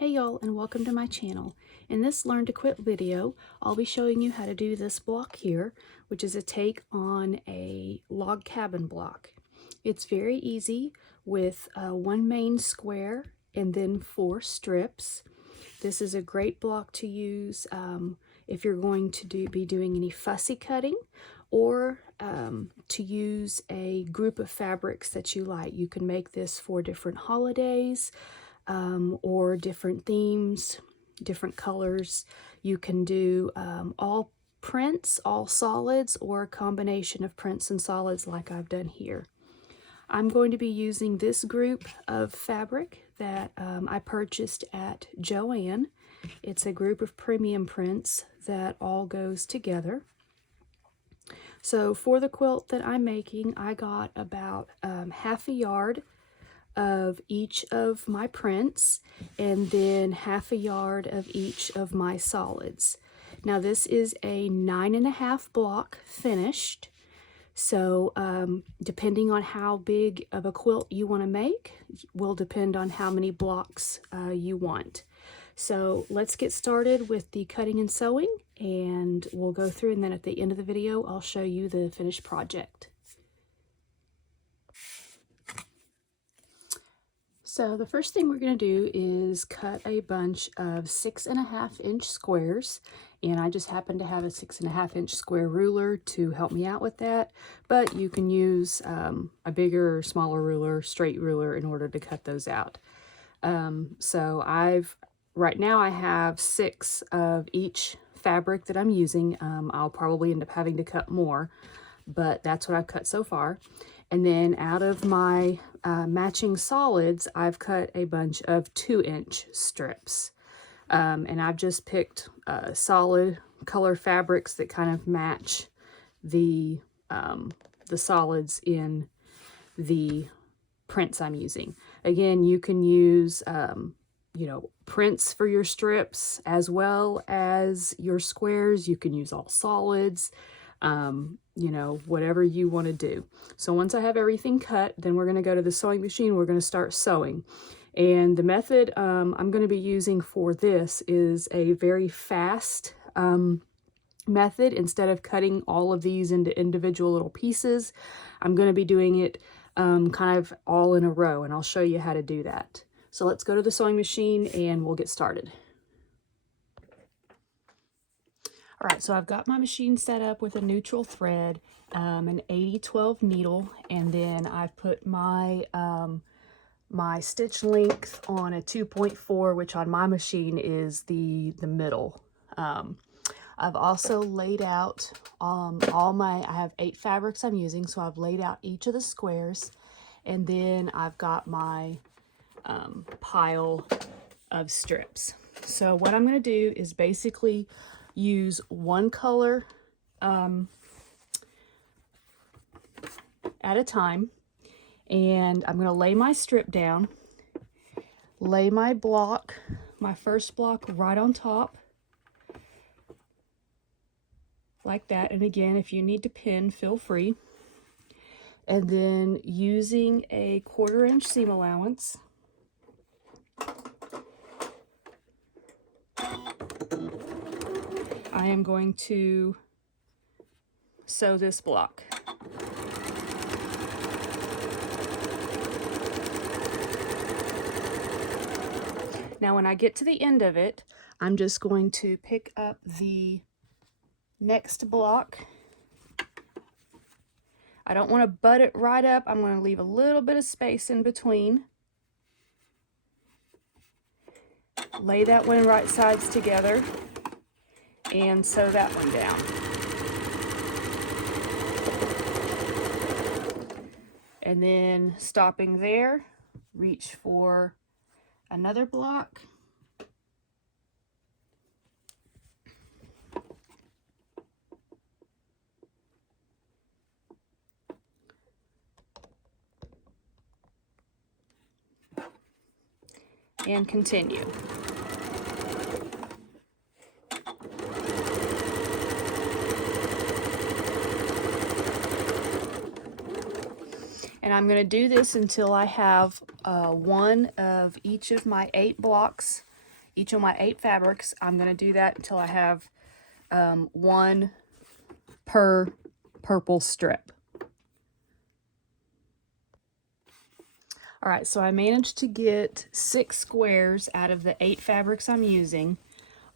Hey y'all, and welcome to my channel. In this Learn to Quilt video, I'll be showing you how to do this block here, which is a take on a log cabin block. It's very easy with one main square and then 4 strips. This is a great block to use if you're going to be doing any fussy cutting, or to use a group of fabrics that you like. You can make this for different holidays, or different themes, different colors. You can do all prints, all solids, or a combination of prints and solids like I've done here. I'm going to be using this group of fabric that I purchased at Joann. It's a group of premium prints that all goes together. So for the quilt that I'm making, I got about half a yard of each of my prints and then half a yard of each of my solids. Now this is a 9.5 block finished, so depending on how big of a quilt you want to make will depend on how many blocks you want. So let's get started with the cutting and sewing, and we'll go through, and then at the end of the video I'll show you the finished project. So the first thing we're going to do is cut a bunch of 6.5 inch squares, and I just happen to have a 6.5 inch square ruler to help me out with that, but you can use a bigger or smaller ruler, straight ruler, in order to cut those out. So right now I have 6 of each fabric that I'm using. I'll probably end up having to cut more, but that's what I've cut so far. And then out of my matching solids, I've cut a bunch of 2-inch strips. And I've just picked solid color fabrics that kind of match the solids in the prints I'm using. Again, you can use prints for your strips as well as your squares. You can use all solids. Whatever you want to do. So once I have everything cut, then we're going to go to the sewing machine. We're going to start sewing. And the method I'm going to be using for this is a very fast method. Instead of cutting all of these into individual little pieces, I'm going to be doing it kind of all in a row, and I'll show you how to do that. So let's go to the sewing machine and we'll get started. All right, so I've got my machine set up with a neutral thread, an 80-12 needle, and then I've put my my stitch length on a 2.4, which on my machine is the middle. I've also laid out I have 8 fabrics I'm using, so I've laid out each of the squares, and then I've got my pile of strips. So what I'm going to do is basically use one color at a time, and I'm going to lay my strip down, lay my first block right on top like that. And again, if you need to pin, feel free. And then using a 1/4 inch seam allowance, I am going to sew this block. Now when I get to the end of it, I'm just going to pick up the next block. I don't want to butt it right up. I'm going to leave a little bit of space in between. Lay that one right sides together and sew that one down. And then stopping there, reach for another block. And continue. And I'm going to do this until I have one of each of my 8 blocks each of my 8 fabrics. I'm going to do that until I have one per purple strip. All right, so I managed to get 6 squares out of the 8 fabrics I'm using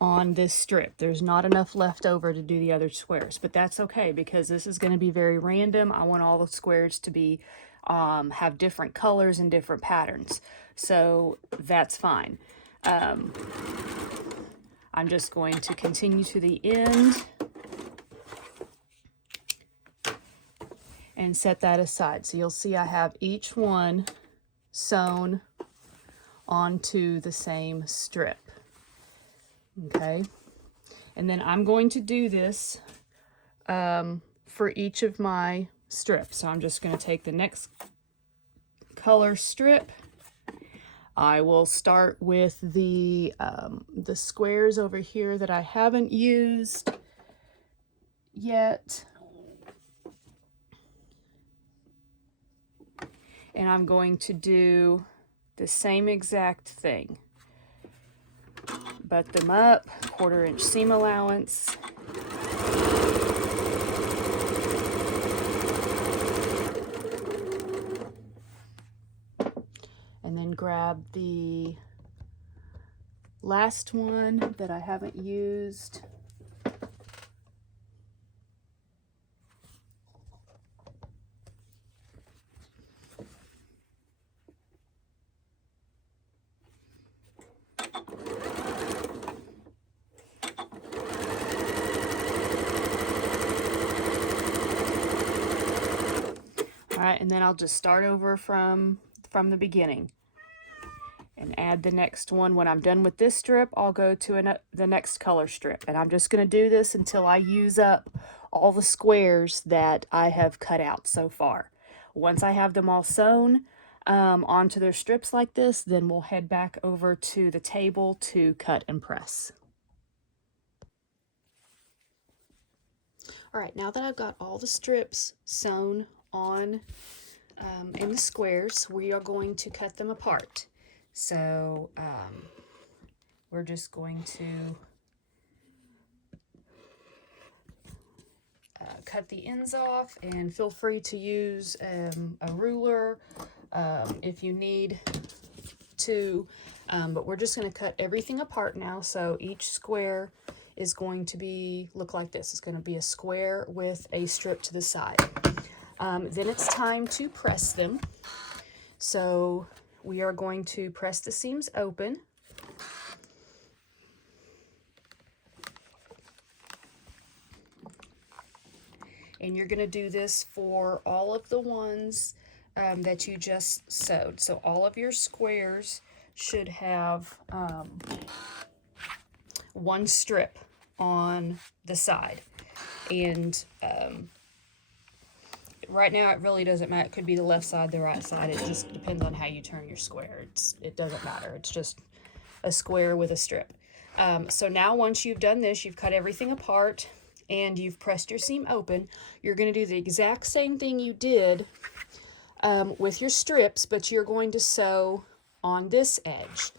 on this strip. There's not enough left over to do the other squares, but that's okay because this is going to be very random. I want all the squares to be have different colors and different patterns, so that's fine. I'm just going to continue to the end and set that aside. So you'll see I have each one sewn onto the same strip. Okay, and then I'm going to do this for each of my strips. So I'm just going to take the next color strip. I will start with the squares over here that I haven't used yet. And I'm going to do the same exact thing. Butt them up, 1/4 inch seam allowance. And then grab the last one that I haven't used. All right, and then I'll just start over from the beginning and add the next one. When I'm done with this strip, I'll go to the next color strip, and I'm just going to do this until I use up all the squares that I have cut out so far. Once I have them all sewn onto their strips like this, then we'll head back over to the table to cut and press. All right, now that I've got all the strips sewn on in the squares, we are going to cut them apart. So we're just going to cut the ends off, and feel free to use a ruler if you need to, but we're just going to cut everything apart now. So each square is going to look like this. It's going to be a square with a strip to the side. Then it's time to press them. So we are going to press the seams open. And you're going to do this for all of the ones that you just sewed. So all of your squares should have one strip on the side. And right now it really doesn't matter. It could be the left side, the right side. It just depends on how you turn your square. It doesn't matter. It's just a square with a strip. So now once you've done this, you've cut everything apart and you've pressed your seam open, you're going to do the exact same thing you did with your strips, but you're going to sew on this edge.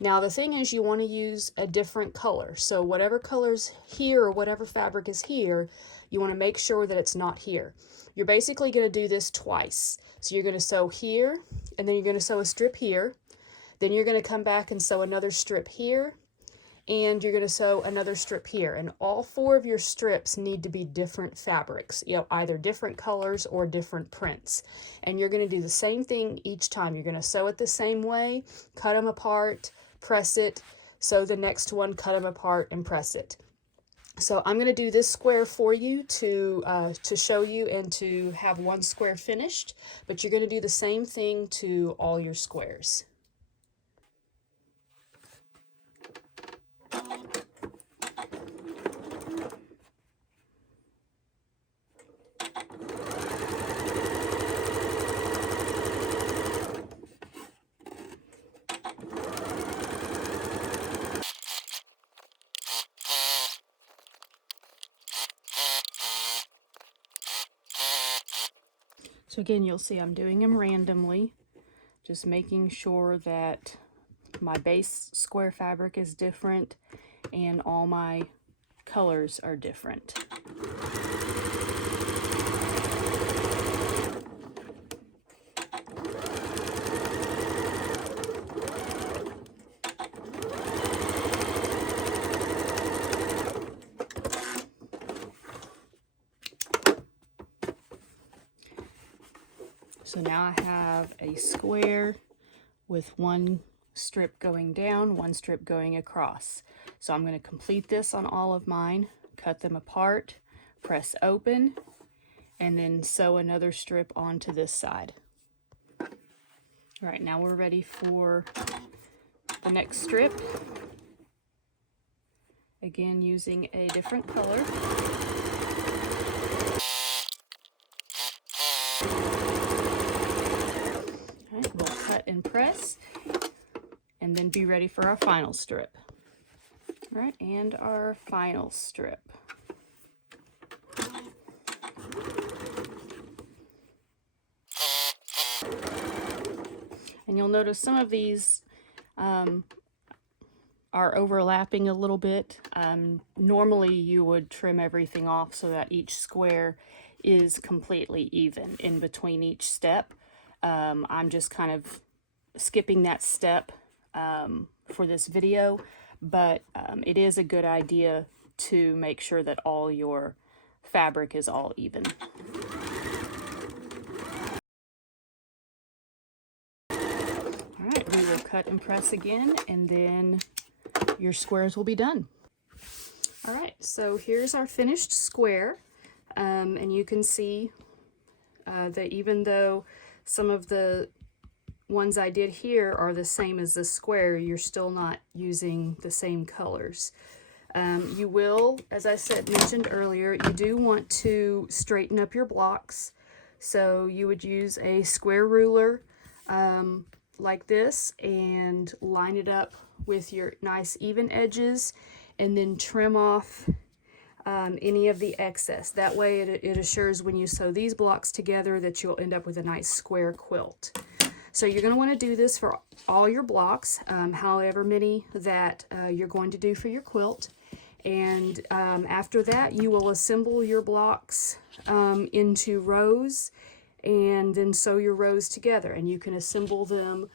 Now the thing is, you want to use a different color. So whatever color's here or whatever fabric is here, you want to make sure that it's not here. You're basically going to do this twice. So you're going to sew here, and then you're going to sew a strip here. Then you're going to come back and sew another strip here, and you're going to sew another strip here. And all 4 of your strips need to be different fabrics, either different colors or different prints. And you're going to do the same thing each time. You're going to sew it the same way, cut them apart, press it, sew the next one, cut them apart, and press it. So I'm going to do this square for you to show you and to have one square finished, but you're going to do the same thing to all your squares. So again, you'll see I'm doing them randomly, just making sure that My base square fabric is different, and all my colors are different. So now I have a square with one strip going down, one strip going across. So I'm going to complete this on all of mine, cut them apart, press open, and then sew another strip onto this side. All right, now we're ready for the next strip. Again, using a different color. All right, we'll cut and press, and then be ready for our final strip. All right, and our final strip. And you'll notice some of these are overlapping a little bit. Normally you would trim everything off so that each square is completely even in between each step. I'm just kind of skipping that step for this video, but it is a good idea to make sure that all your fabric is all even. All right, we will cut and press again, and then your squares will be done. All right, so here's our finished square, and you can see that even though some of the ones I did here are the same as this square, you're still not using the same colors. You will, as I mentioned earlier, you do want to straighten up your blocks. So you would use a square ruler like this and line it up with your nice even edges, and then trim off any of the excess. That way it assures when you sew these blocks together that you'll end up with a nice square quilt. So you're going to want to do this for all your blocks, however many that you're going to do for your quilt. And after that, you will assemble your blocks into rows, and then sew your rows together. And you can assemble them,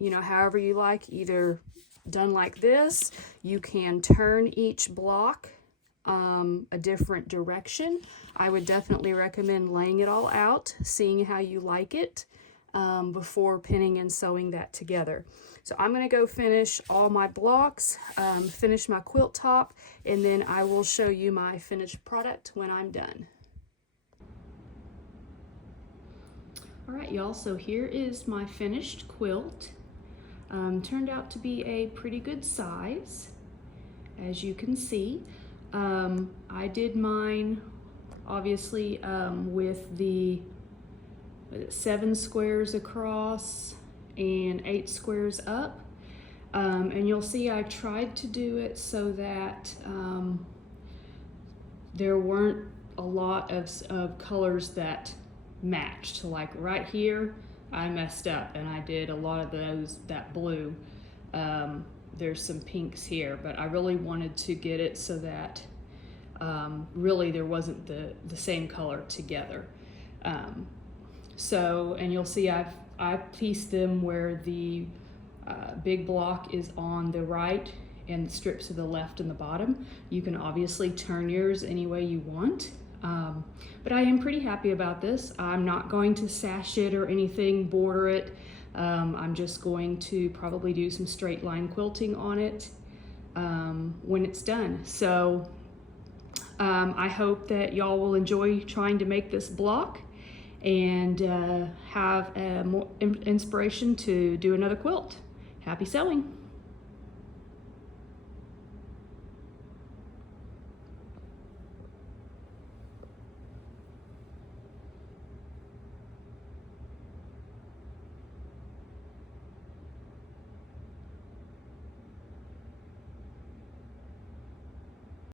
you know, however you like, either done like this. You can turn each block a different direction. I would definitely recommend laying it all out, seeing how you like it before pinning and sewing that together. So I'm going to go finish all my blocks, finish my quilt top, and then I will show you my finished product when I'm done. All right, y'all, so here is my finished quilt. Turned out to be a pretty good size, as you can see. I did mine, obviously, with the 7 squares across and 8 squares up. And you'll see I tried to do it so that there weren't a lot of colors that matched. So like right here, I messed up and I did a lot of that blue. There's some pinks here, but I really wanted to get it so that really there wasn't the same color together. And you'll see I've pieced them where the big block is on the right and the strips to the left and the bottom. You can obviously turn yours any way you want. But I am pretty happy about this. I'm not going to sash it or anything, border it. I'm just going to probably do some straight line quilting on it when it's done. So I hope that y'all will enjoy trying to make this block and have more inspiration to do another quilt. Happy sewing!